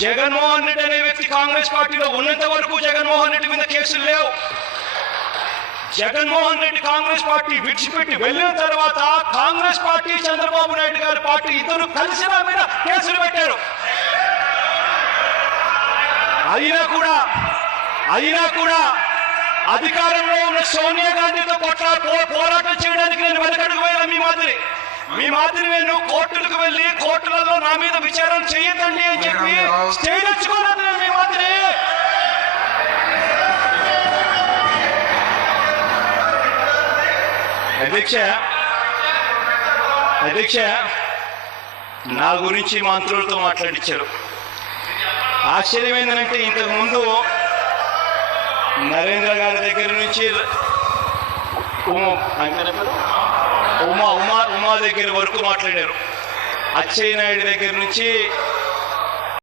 జగన్మోహన్ రెడ్డి అనే వ్యక్తి కాంగ్రెస్ పార్టీలో ఉన్నంత వరకు జగన్మోహన్ రెడ్డి మీద కేసులు లేవు. జగన్మోహన్ రెడ్డి కాంగ్రెస్ పార్టీ విడిచిపెట్టి వెళ్ళిన తర్వాత కాంగ్రెస్ పార్టీ చంద్రబాబు నాయుడు గారి పార్టీ ఇద్దరు కలిసి నా మీద కేసులు పెట్టారు. అయినా కూడా అధికారంలో ఉన్న సోనియా గాంధీతో పోరాటం చేయడానికి నేను వెనకడుగు వేయాలి. మీ మాదిరి నేను కోర్టులకు వెళ్ళి కోర్టులలో నా మీద విచారణ చేయదండి అని చెప్పి స్టే తెచ్చుకోలేదు. నేను మీ మాదిరి అధ్యక్ష నా గురించి మంత్రులతో మాట్లాడించారు. ఆశ్చర్యం ఏంటంటే ఇంతకు ముందు నరేంద్ర గారి దగ్గర నుంచి ఉమా దగ్గర వరకు మాట్లాడారు. అచ్చెన్నాయుడు దగ్గర నుంచి